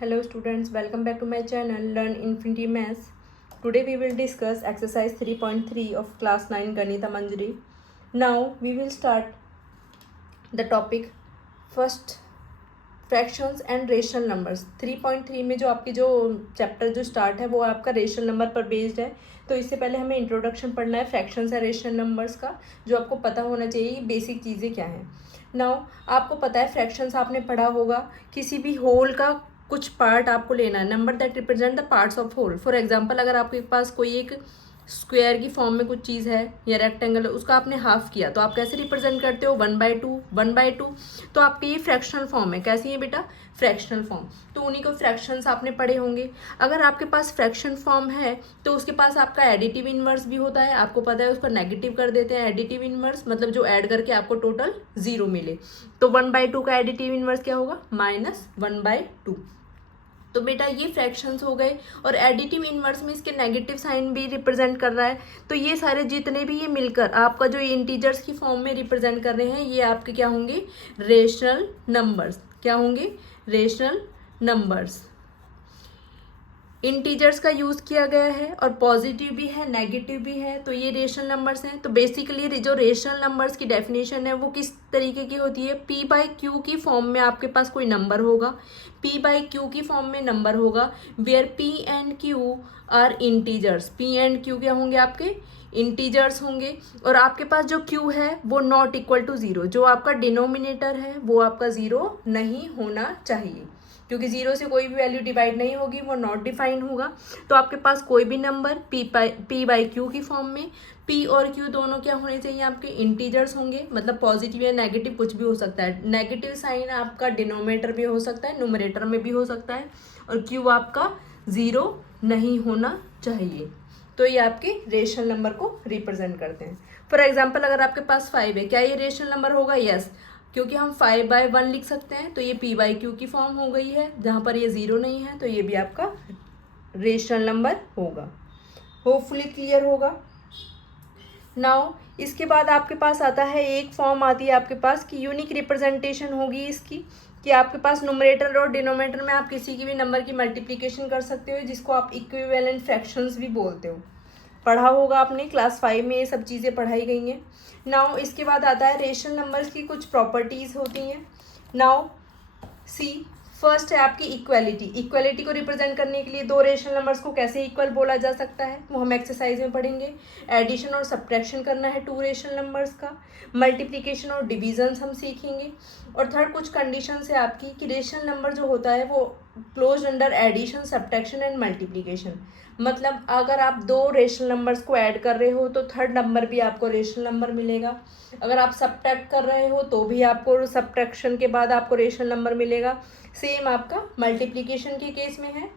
Hello students, welcome back to my channel Learn Infinity Maths. Today we will discuss exercise 3.3 of class 9 Ganita Manjari. Now we will start the topic first fractions and rational numbers. 3.3 में जो आपकी जो chapter जो start है वो आपका rational number पर based है. तो इससे पहले हमें इंट्रोडक्शन पढ़ना है फ्रैक्शंस या रेशनल नंबर्स का, जो आपको पता होना चाहिए बेसिक चीज़ें क्या हैं. नाउ आपको पता है फ्रैक्शंस आपने पढ़ा होगा, किसी भी होल का कुछ पार्ट आपको लेना है, number that represent the parts of whole. For example अगर आपके पास कोई एक स्क्वायर की फॉर्म में कुछ चीज़ है या रेक्टेंगल है, उसका आपने हाफ किया तो आप कैसे रिप्रेजेंट करते हो 1/2. तो आपकी ये फ्रैक्शनल फॉर्म है. कैसी है बेटा? Fractional form. तो उन्हीं को फ्रैक्शंस आपने पढ़े होंगे. अगर आपके पास फ्रैक्शन फॉर्म है तो उसके पास आपका एडिटिव इनवर्स भी होता है. आपको पता है उसको नेगेटिव कर देते हैं. एडिटिव इनवर्स मतलब जो ऐड करके आपको टोटल 0 मिले. तो 1/2 का एडिटिव इनवर्स क्या होगा? -1/2. तो बेटा ये फ्रैक्शंस हो गए. और एडिटिव इनवर्स में इसके नेगेटिव साइन भी रिप्रेजेंट कर रहा है. तो ये सारे जितने भी ये मिलकर आपका जो इंटीजर्स की फॉर्म में रिप्रेजेंट कर रहे हैं, ये आपके क्या होंगे? Rational numbers. क्या होंगे? Rational numbers. इंटीजर्स का यूज़ किया गया है और पॉजिटिव भी है नेगेटिव भी है, तो ये रेशनल नंबर्स हैं. तो बेसिकली जो रेशनल नंबर्स की डेफिनेशन है वो किस तरीके की होती है? P/Q की फॉर्म में आपके पास कोई नंबर होगा. P/Q की फॉर्म में नंबर होगा where P and Q are integers. P and Q क्या होंगे? आपके इंटीजर्स होंगे. और आपके पास जो Q है वो नॉट इक्वल टू 0. जो आपका डिनोमिनेटर है वो आपका 0 नहीं होना चाहिए, क्योंकि 0 से कोई भी वैल्यू डिवाइड नहीं होगी, वो नॉट डिफाइंड होगा. तो आपके पास कोई भी नंबर P/Q की फॉर्म में P और Q दोनों क्या होने चाहिए? आपके इंटीजर्स होंगे. मतलब पॉजिटिव या नेगेटिव कुछ भी हो सकता है. नेगेटिव साइन आपका डिनोमिनेटर भी हो सकता है, न्यूमरेटर में भी हो सकता है. और Q आपका 0 नहीं होना चाहिए. तो ये आपके रेशनल नंबर को रिप्रेजेंट करते हैं. फॉर एग्जाम्पल अगर आपके पास 5 है, क्या ये रेशनल नंबर होगा? यस, क्योंकि हम 5/1 लिख सकते हैं. तो ये P/Q की फॉर्म हो गई है, जहाँ पर ये 0 नहीं है, तो ये भी आपका रेशनल नंबर होगा. होपफुली क्लियर होगा. नाउ इसके बाद आपके पास आता है एक फॉर्म आती है आपके पास कि यूनिक रिप्रेजेंटेशन होगी इसकी, कि आपके पास न्यूमरेटर और डिनोमिनेटर में आप किसी की भी नंबर की मल्टीप्लिकेशन कर सकते हो, जिसको आप इक्विवेलेंट फ्रैक्शंस भी बोलते हो. पढ़ा होगा आपने, क्लास 5 में ये सब चीज़ें पढ़ाई गई हैं. नाउ इसके बाद आता है रेशनल नंबर्स की कुछ प्रॉपर्टीज़ होती हैं. नाउ सी फर्स्ट है आपकी इक्वलिटी. इक्वलिटी को रिप्रेजेंट करने के लिए दो रेशनल नंबर्स को कैसे इक्वल बोला जा सकता है वो हम एक्सरसाइज में पढ़ेंगे. एडिशन और सब्ट्रैक्शन करना है टू रेशनल नंबर्स का. मल्टीप्लिकेशन और डिविजन्स हम सीखेंगे. और थर्ड कुछ कंडीशन है आपकी कि रेशनल नंबर जो होता है वो close under addition subtraction and multiplication. मतलब अगर आप दो रेशनल नंबर्स को ऐड कर रहे हो तो थर्ड नंबर भी आपको रेशनल नंबर मिलेगा. अगर आप सब्ट्रैक्ट कर रहे हो तो भी आपको सब्ट्रैक्शन के बाद आपको रेशनल नंबर मिलेगा. सेम आपका मल्टीप्लिकेशन के केस में है.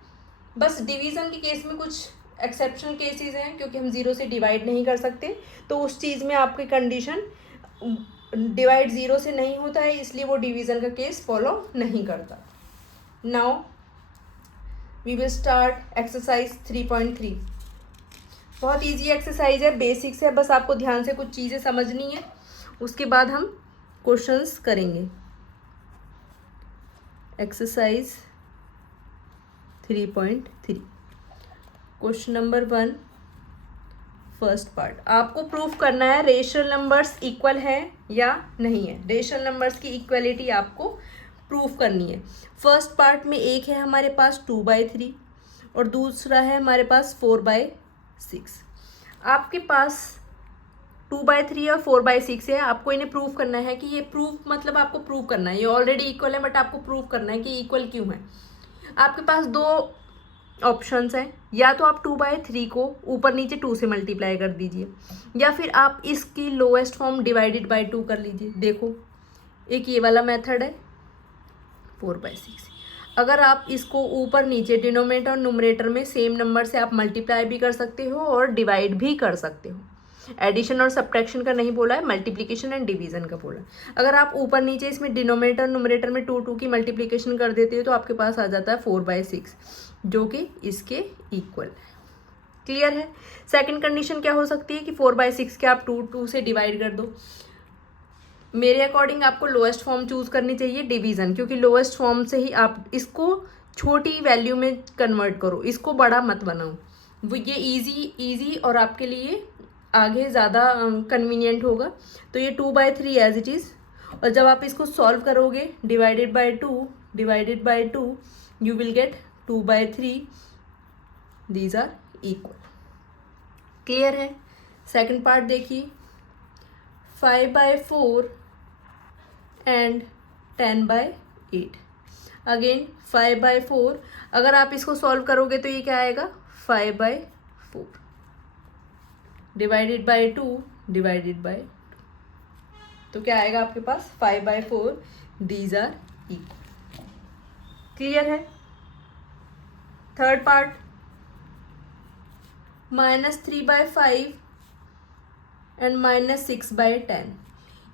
बस डिवीज़न के केस में कुछ एक्सेप्शनल केसेस हैं, क्योंकि हम 0 से डिवाइड नहीं कर सकते, तो उस चीज़ में आपकी कंडीशन डिवाइड 0 से नहीं होता है, इसलिए वो डिवीज़न का केस फॉलो नहीं करता. Now we will start exercise 3.3. बहुत इजी एक्सरसाइज है, बेसिक्स है, बस आपको ध्यान से कुछ चीज़ें समझनी है, उसके बाद हम क्वेश्चंस करेंगे. Exercise 3.3 question number 1 first part. आपको प्रूफ करना है रेशनल नंबर्स इक्वल है या नहीं है. रेशनल नंबर्स की इक्वलिटी आपको प्रूफ करनी है. फर्स्ट पार्ट में एक है हमारे पास 2/3 और दूसरा है हमारे पास 4/6. आपके पास 2/3 और 4/6 है. आपको इन्हें प्रूफ करना है कि ये प्रूफ मतलब आपको प्रूव करना है ये ऑलरेडी इक्वल है, बट आपको प्रूव करना है कि इक्वल क्यों है. आपके पास दो ऑप्शंस हैं. या तो आप 2/3 को ऊपर नीचे 2 से मल्टीप्लाई कर दीजिए, या फिर आप इसकी लोएस्ट फॉर्म डिवाइडेड बाय 2 कर लीजिए. देखो एक ये वाला मेथड है 4/6. अगर आप इसको ऊपर नीचे डिनोमिनेटर और न्यूमरेटर में सेम नंबर से आप मल्टीप्लाई भी कर सकते हो और डिवाइड भी कर सकते हो. एडिशन और सब्ट्रैक्शन का नहीं बोला है, मल्टीप्लिकेशन एंड डिवीजन का बोला. अगर आप ऊपर नीचे इसमें डिनोमिनेटर न्यूमरेटर में 2 की मल्टीप्लिकेशन कर देते हो तो आपके पास आ जाता है 4/6, जो कि इसके इक्वल है. क्लियर है. सेकंड कंडीशन क्या हो सकती है कि 4/6 के आप 2 से डिवाइड कर दो. मेरे अकॉर्डिंग आपको लोएस्ट फॉर्म चूज करनी चाहिए डिवीजन, क्योंकि लोएस्ट फॉर्म से ही आप इसको छोटी वैल्यू में कन्वर्ट करो, इसको बड़ा मत बनाओ। वो ये इजी और आपके लिए आगे ज़्यादा कन्वीनियंट होगा। तो ये 2/3 एज इट इज़, और जब आप इसको सॉल्व करोगे divided by 2 you will get 2/3, these are equal. Clear है? सेकंड पार्ट देखिए, 5/4 एंड 10/8। अगेन 5/4, अगर आप इसको सॉल्व करोगे तो ये क्या आएगा 5/4 डिवाइडेड बाय 2 तो क्या आएगा आपके पास 5/4, दीज आर इक्वल। क्लियर है? Third part, -3/5 and -6/10।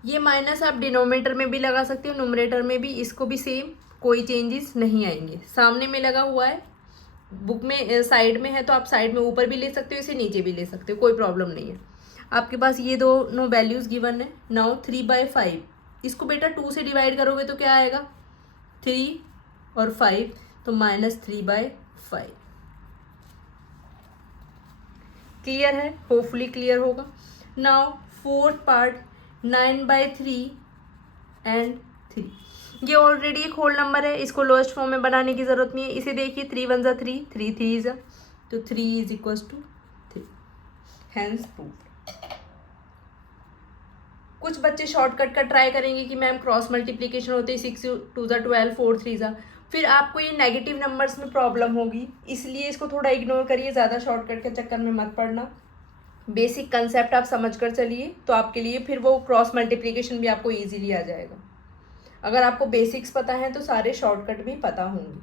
ये माइनस आप डिनोमिनेटर में भी लगा सकते हो, न्यूमरेटर में भी, इसको भी सेम, कोई चेंजेस नहीं आएंगे। सामने में लगा हुआ है, बुक में साइड में है तो आप साइड में ऊपर भी ले सकते हो, इसे नीचे भी ले सकते हो, कोई प्रॉब्लम नहीं है। आपके पास ये दोनों वैल्यूज़ गिवन है। नाउ 3/5, इसको बेटा 2 से डिवाइड करोगे तो क्या आएगा 3 और 5, तो -3/5। क्लियर है? होपफुली क्लियर होगा। Now fourth part, 9/3 and 3। ये ऑलरेडी एक होल नंबर है, इसको लोएस्ट फॉर्म में बनाने की जरूरत नहीं है। इसे देखिए 3 1 ज़ा 3, 3 3 ज़ा, तो 3 is equal to 3, hence proved. कुछ बच्चे शॉर्टकट का ट्राई करेंगे कि मैम क्रॉस मल्टीप्लीकेशन होते हैं 6 2 ज़ा 12, 4 3 ज़ा, फिर आपको ये नेगेटिव नंबर्स में प्रॉब्लम होगी, इसलिए इसको थोड़ा इग्नोर करिए, ज़्यादा शॉर्टकट के चक्कर में मत पड़ना। बेसिक कंसेप्ट आप समझ कर चलिए तो आपके लिए फिर वो क्रॉस मल्टीप्लीकेशन भी आपको ईजिली आ जाएगा। अगर आपको बेसिक्स पता है तो सारे शॉर्टकट भी पता होंगे।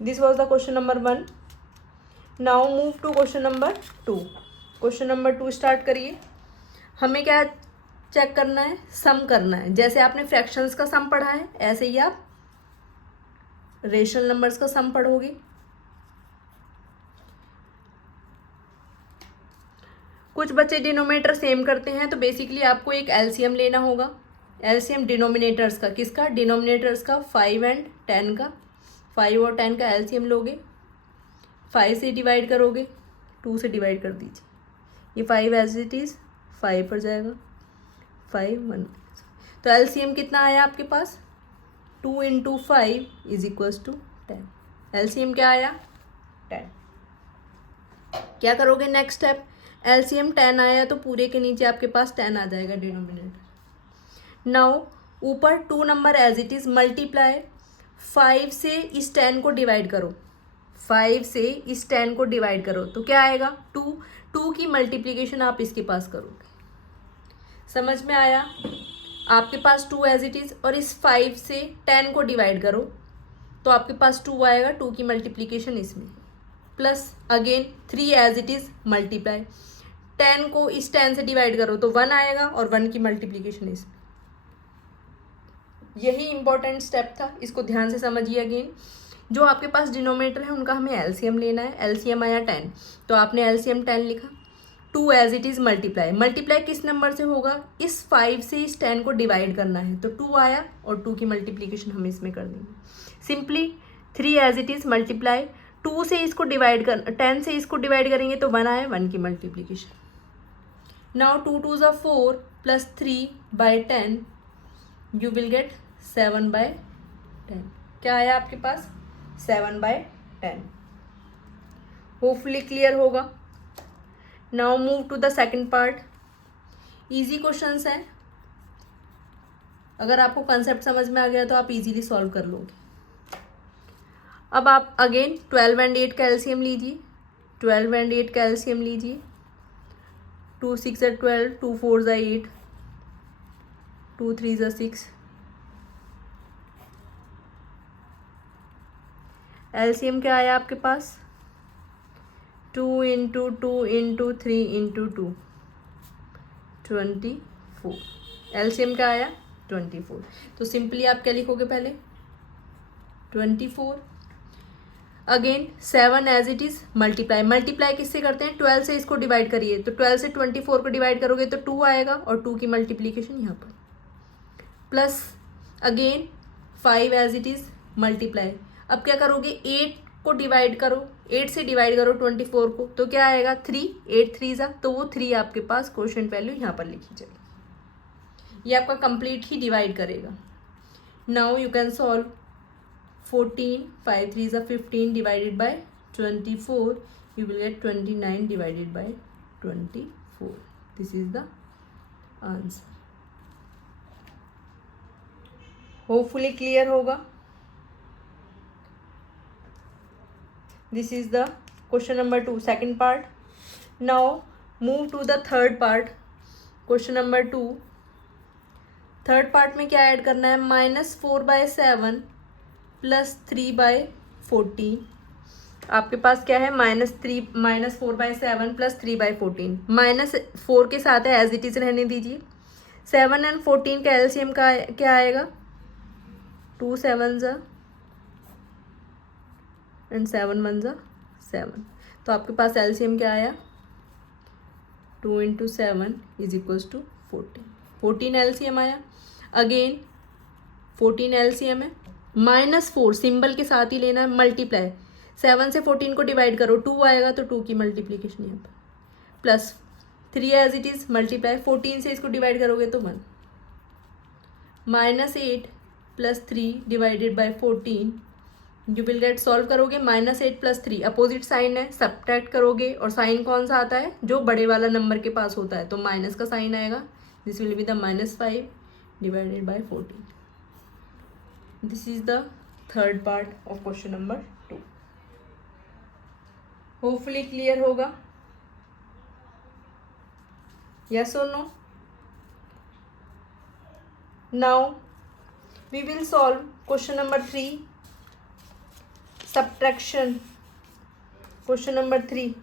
This was the question number 1। Now move to question number 2। Question number 2 start करिए। हमें क्या चेक करना है, सम करना है। जैसे आपने फ्रैक्शंस का सम पढ़ा है ऐसे ही आप रेशनल नंबर्स का सम पढ़ोगे। कुछ बच्चे डिनोमिनेटर सेम करते हैं, तो बेसिकली आपको एक एलसीएम लेना होगा। एलसीएम डिनोमिनेटर्स का, किसका? डिनोमिनेटर्स का, 5 एंड 10 का। 5 और 10 का एलसीएम लोगे, 5 से डिवाइड करोगे, 2 से डिवाइड कर दीजिए, ये 5 एज इट इज़ 5 पर जाएगा, 5 1। तो एलसीएम कितना आया आपके पास 2 × 5 इज इक्वल्स टू 10। एलसीएम क्या आया 10। क्या करोगे नेक्स्ट स्टेप, एलसीएम 10 आया तो पूरे के नीचे आपके पास 10 आ जाएगा डिनोमिनेटर। नाउ ऊपर 2 number as it is multiply 5 से इस 10 को डिवाइड करो, 5 से इस 10 को डिवाइड करो तो क्या आएगा 2 की मल्टीप्लिकेशन आप इसके पास करोगे। समझ में आया? आपके पास 2 एज इट इज़ और इस 5 से 10 को डिवाइड करो तो आपके पास 2 आएगा, 2 की मल्टीप्लिकेशन इसमें, plus again 3 as it is multiply 10 को इस 10 से डिवाइड करो तो 1 आएगा और 1 की मल्टीप्लिकेशन इसमें। यही इंपॉर्टेंट स्टेप था, इसको ध्यान से समझिए। अगेन जो आपके पास डिनोमिनेटर है उनका हमें एलसीएम लेना है। एलसीएम आया 10 तो आपने एलसीएम 10 लिखा, 2 एज इट इज़ मल्टीप्लाई किस नंबर से होगा, इस 5 से इस 10 को डिवाइड करना है तो 2 आया और 2 की मल्टीप्लिकेशन हम इसमें कर देंगे। Simply 3 as it is multiply 2 से इसको डिवाइड कर 10 से इसको डिवाइड करेंगे तो 1 आया, 1 की मल्टीप्लिकेशन। नाउ 2 2 ज़ा 4 प्लस 3/10 यू विल गेट 7/10। क्या आया आपके पास 7/10। होपफुली क्लियर होगा। Now move to the second part. Easy questions हैं, अगर आपको कंसेप्ट समझ में आ गया तो आप इजीली सॉल्व कर लोगे। अब आप अगेन 12 एंड 8 का एलसीएम लीजिए, 12 एंड 8 का एलसीएम लीजिए, 2 6 ज़ा 12, 2 4 ज़ा 8, 2 3 ज़ा 6। एलसीएम क्या आया आपके पास 2 × 2 × 3 × 2 24। एलसीएम क्या आया 24। तो सिंपली आप क्या लिखोगे पहले 24, again 7 as it is multiply किससे करते हैं 12 से इसको डिवाइड करिए तो 12 से 24 को डिवाइड करोगे तो 2 आएगा और 2 की मल्टीप्लिकेशन यहाँ पर, plus again 5 as it is multiply. अब क्या करोगे, 8 को डिवाइड करो, 8 से डिवाइड करो 24 को, तो क्या आएगा 3, 8 3 जा, तो वो 3 आपके पास क्वोशिएंट वैल्यू यहाँ पर लिखी जाएगी। ये आपका कंप्लीट ही डिवाइड करेगा। नाउ यू कैन सॉल्व 14, 5 3 जा 15 divided by 24, you will get 29 divided by 24. This is the answer. Hopefully clear होगा. This is the question number 2, second part. Now move to the third part. Question number 2. Third part में क्या add करना है, -4/7 plus 3/14. आपके पास क्या है, -4/7 plus 3/14. -4 के साथ है, एज इट इज रहने दीजिए. 7 और 14 का एलसीएम का क्या आएगा, 2 7 जा एंड 7 1 जा 7. तो आपके पास एलसीएम क्या आया, 2 × 7 = 14. 14 एलसीएम आया. अगेन 14 एलसीएम है. -4 सिंबल के साथ ही लेना है, मल्टीप्लाई. 7 से 14 को डिवाइड करो, 2 आएगा, तो 2 की मल्टीप्लीकेशन यहाँ पर, plus 3 as it is multiply. 14 से इसको डिवाइड करोगे तो 1. -8 plus 3 divided by 14, you will get, solve करोगे, -8 प्लस 3 अपोजिट साइन है, सब्ट्रैक्ट करोगे, और साइन कौन सा आता है, जो बड़े वाला नंबर के पास होता है, तो माइनस का साइन आएगा. This will be the -5 divided by 14. This is the third part of question number 2. Hopefully clear होगा. yes or no? Now we will solve question number 3, subtraction. Question number 3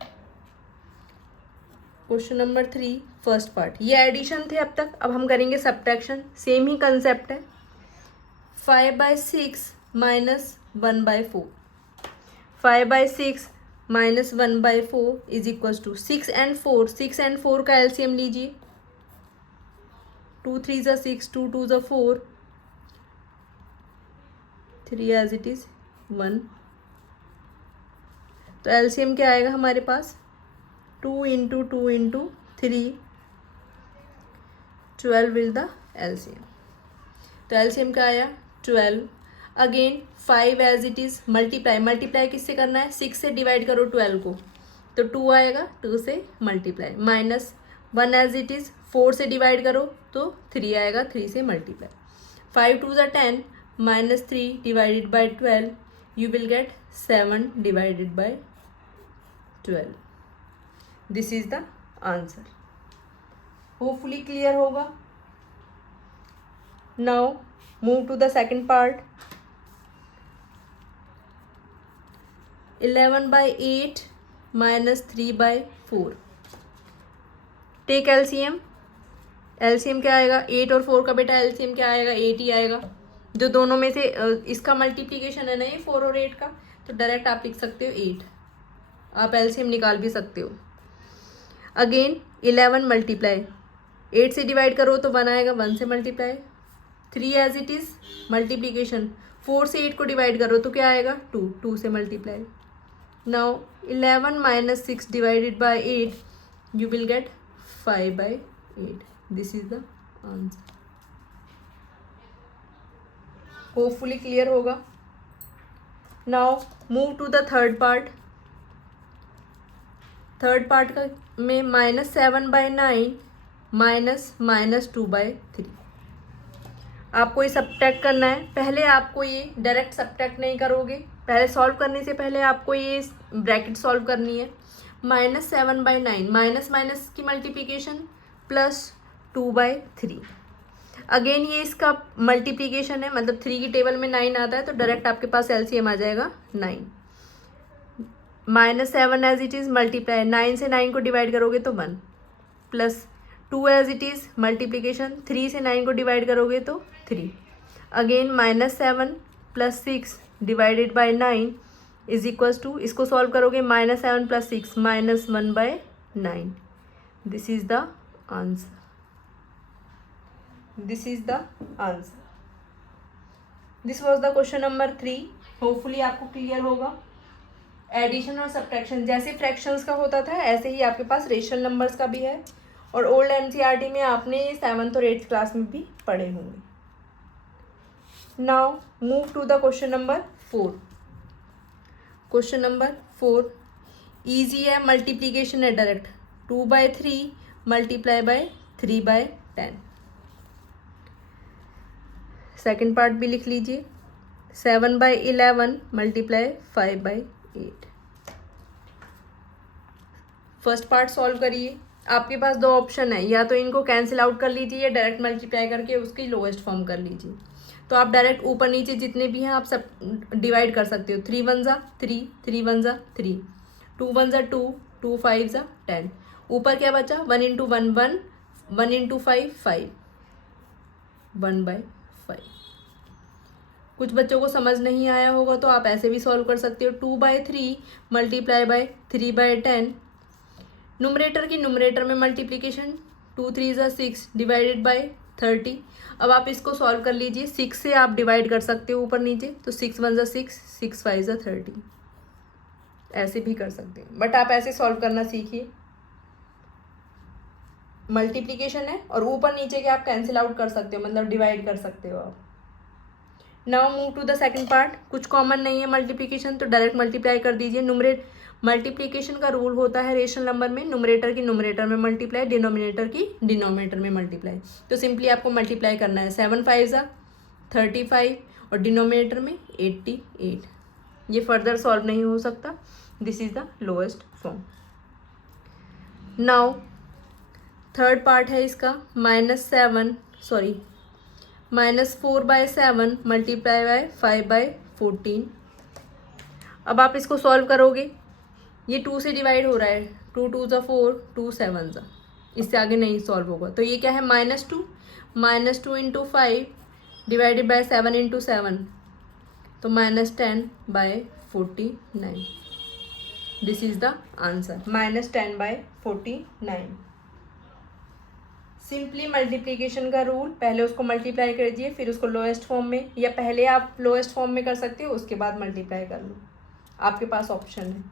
first part. ये addition थे अब तक. अब हम करेंगे subtraction. Same ही concept है. 5/6 minus 1/4. 5/6 minus 1/4 is equal to 6 and 4. 6 and 4 का एलसीएम लीजिए. 2 3 जा 6, 2 2 जा 4, 3 एज इट इज 1. तो एलसीएम क्या आएगा हमारे पास, 2 × 2 × 3, 12 इज द एलसीएम. तो एलसीएम क्या आया, 12. Again 5 as it is multiply किससे करना है, 6 से डिवाइड करो 12 को, तो 2 आएगा, 2 से मल्टीप्लाई. -1 एज इट इज 4 से डिवाइड करो तो 3 आएगा, 3 से मल्टीप्लाई. 5 2 जा 10, -3 divided by 12, you will get 7 divided by 12. This is the answer. Hopefully clear होगा. Now move to the second part. 11/8 minus 3/4. Take LCM. LCM क्या आएगा, 8 और 4 का बेटा एलसीएम क्या आएगा, 8 ही आएगा. जो दोनों में से इसका मल्टीप्लिकेशन है ना, ये 4 और 8 का, तो डायरेक्ट आप लिख सकते हो 8. आप एलसीएम निकाल भी सकते हो. अगेन 11 मल्टीप्लाई, 8 से डिवाइड करो तो 1 आएगा, 1 से multiply. 3 as it is multiplication, 4 से 8 को डिवाइड करो तो क्या आएगा, 2, 2 से multiply. Now 11 minus 6 divided bye 8, you will get 5/8. This is the answer. Hopefully clear होगा. Now move to the third part. Third part का में -7/9 माइनस -2/3. आपको ये सब्ट्रैक्ट करना है. पहले आपको ये डायरेक्ट सब्ट्रैक्ट नहीं करोगे, पहले सॉल्व करने से पहले आपको ये ब्रैकेट सॉल्व करनी है. -7/9 माइनस की मल्टीप्लिकेशन प्लस 2/3. अगेन ये इसका मल्टीप्लिकेशन है, मतलब 3 की टेबल में 9 आता है, तो डायरेक्ट आपके पास एलसीएम आ जाएगा 9. -7 एज इट इज़ मल्टीप्लाई, 9 से 9 को डिवाइड करोगे तो 1, plus 2 as it is multiplication, 3 से 9 को डिवाइड करोगे तो 3. Again -7 plus 6 divided by 9 is equals to, इसको सॉल्व करोगे, -7 plus 6 -1/9. This is the answer. This is the answer. This was the question number 3। Hopefully आपको क्लियर होगा। एडिशन और subtraction जैसे फ्रैक्शंस का होता था ऐसे ही आपके पास रेशनल नंबर्स का भी है, और ओल्ड एनसीईआरटी में आपने 7th और 8th क्लास में भी पढ़े होंगे। Now move to the question number 4। Question number 4 easy है, मल्टीप्लीकेशन है direct. 2/3 multiply by 3/10। Second part भी लिख लीजिए। 7/11 मल्टीप्लाई 5/8। फर्स्ट पार्ट सॉल्व करिए। आपके पास दो ऑप्शन है, या तो इनको कैंसिल आउट कर लीजिए या डायरेक्ट मल्टीप्लाई करके उसकी लोएस्ट फॉर्म कर लीजिए। तो आप डायरेक्ट ऊपर नीचे जितने भी हैं आप सब डिवाइड कर सकते हो। 3 1 ज़ा 3, 3 1 ज़ा 3, 2 1 ज़ा 2, 2 5 ज़ा 10। ऊपर क्या बचा? 1 × 1 1, 1 × 5 5, 1/5। कुछ बच्चों को समझ नहीं आया होगा तो आप ऐसे भी सॉल्व कर सकते हो। 2/3 मल्टीप्लाई बाय 3/10। नुमरेटर की नुमरेटर में मल्टीप्लिकेशन, 2 3 ज़ा 6 डिवाइडेड बाय 30। अब आप इसको सॉल्व कर लीजिए। 6 से आप डिवाइड कर सकते हो ऊपर नीचे, तो 6 1 ज़ा 6, 6 5 ज़ा 30। ऐसे भी कर सकते हैं, बट आप ऐसे सॉल्व करना सीखिए। मल्टीप्लिकेशन है और ऊपर नीचे के आप कैंसिल आउट कर सकते हो, मतलब डिवाइड कर सकते हो आप। Now move to the second part. कुछ कॉमन नहीं है मल्टीप्लिकेशन, तो डायरेक्ट मल्टीप्लाई कर दीजिए। मल्टीप्लिकेशन का रूल होता है रेशनल नंबर में, नुमरेटर की नुमरेटर में मल्टीप्लाई, डिनोमिनेटर की डिनोमिनेटर में मल्टीप्लाई। तो सिंपली आपको मल्टीप्लाई करना है। 7 5 ज़ा 35 और डिनोमिनेटर में 88। ये फर्दर सॉल्व नहीं हो सकता। This is the lowest form. Now third part है इसका -4/7 मल्टीप्लाई बाय 5/14। अब आप इसको सॉल्व करोगे। ये 2 से डिवाइड हो रहा है, 2 2 ज़ा 4, 2 7 ज़ा, इससे आगे नहीं सॉल्व होगा। तो ये क्या है? -2 × 5 डिवाइडेड बाय 7 × 7, तो -10/49। This is the answer, -10/49। Simply multiplication का रूल, पहले उसको मल्टीप्लाई कीजिए फिर उसको लोएस्ट फॉर्म में, या पहले आप लोएस्ट फॉर्म में कर सकते हो उसके बाद मल्टीप्लाई कर लो, आपके पास ऑप्शन है।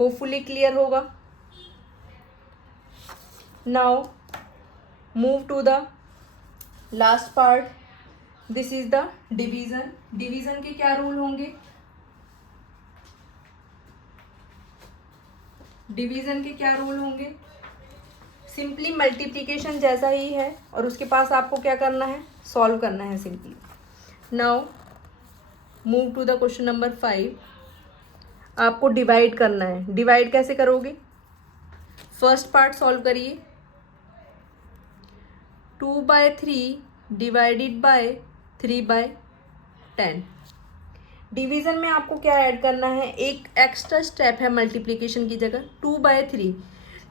होपफुली क्लियर होगा। Now move to the last part. This is the division. Division के क्या रूल होंगे? डिवीजन के क्या रूल होंगे? सिंपली मल्टीप्लिकेशन जैसा ही है और उसके पास आपको क्या करना है? सॉल्व करना है simply. Now move to the question number 5। आपको डिवाइड करना है। डिवाइड कैसे करोगे? फर्स्ट पार्ट सॉल्व करिए। 2/3 डिवाइडेड बाय 3/10। डिवीजन में आपको क्या ऐड करना है? एक एक्स्ट्रा स्टेप है मल्टीप्लिकेशन की जगह, 2/3।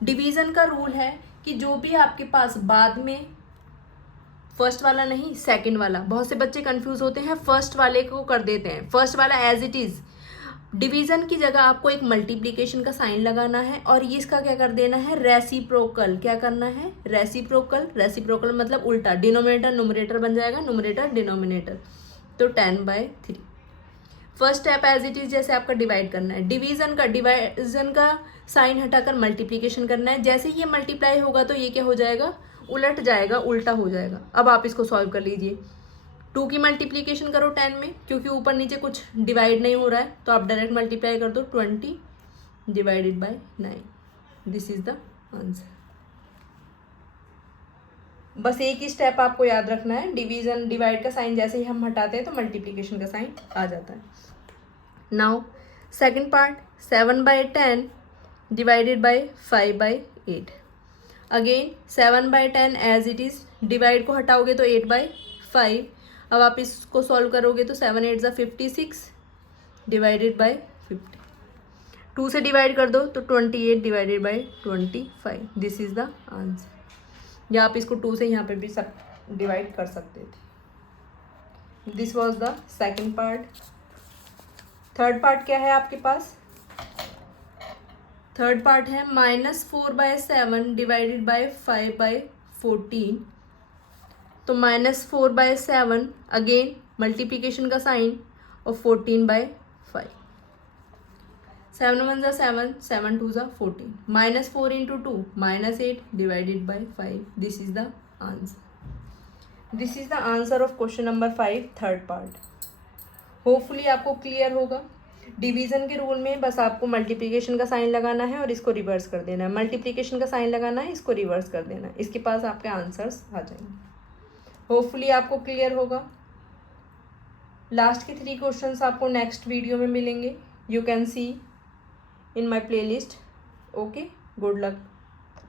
डिवीजन का रूल है कि जो भी आपके पास बाद में, फर्स्ट वाला नहीं सेकंड वाला, बहुत से बच्चे कंफ्यूज होते हैं, फर्स्ट वाले को कर देते हैं, फर्स्ट वाला एज इट इज। डिवीजन की जगह आपको एक मल्टीप्लिकेशन का साइन लगाना है और ये इसका क्या कर देना है? रेसिप्रोकल। क्या करना है? रेसिप्रोकल। रेसिप्रोकल मतलब उल्टा, डिनोमिनेटर नुमरेटर बन जाएगा, नुमरेटर डिनोमिनेटर, तो 10/3। First step as it is जैसे आपका डिवाइड करना है। डिवीजन का साइन हटाकर मल्टीप्लिकेशन करना है। जैसे ही ये मल्टीप्लाई होगा तो ये क्या हो जाएगा? उलट जाएगा, उल्टा हो जाएगा। अब आप इसको सॉल्व कर लीजिए। 2 की मल्टीप्लिकेशन करो 10 में, क्योंकि ऊपर नीचे कुछ डिवाइड नहीं हो रहा है तो आप डायरेक्ट मल्टीप्लाई कर दो 20 divided by 9। This is the answer. बस एक ही स्टेप आपको याद रखना है। डिवीजन डिवाइड का साइन जैसे ही हम हटाते हैं तो मल्टीप्लिकेशन का साइन आ जाता है। Now second part, 7/10 divided by 5/8। Again 7/10 as it is, divide को हटाओगे तो 8/5। अब आप इसको सॉल्व करोगे तो 7 8 ज़ा 56 डिवाइडेड बाय 50। 2 से डिवाइड कर दो तो 28 divided by 25। This is the answer. या आप इसको 2 से यहाँ पे भी सब डिवाइड कर सकते थे। This was the second part. Third part क्या है आपके पास? थर्ड पार्ट है -4/7 डिवाइडेड बाय 5/14। तो -4/7 अगेन मल्टीप्लीकेशन का साइन और 14/5। 7 1 ज़ा 7, 7 2 ज़ा 14, -4 × 2 -8 /5। This is the answer. This is the answer of question number 5 third part. Hopefully आपको क्लियर होगा। डिवीजन के रूल में बस आपको मल्टीप्लिकेशन का साइन लगाना है और इसको रिवर्स कर देना है, मल्टीप्लिकेशन का साइन लगाना है, इसको रिवर्स कर देना है, इसके पास आपके आंसर्स आ जाएंगे। होपफुली आपको क्लियर होगा। लास्ट के 3 क्वेश्चंस आपको नेक्स्ट वीडियो में मिलेंगे। You can see in my play list. Okay, good luck.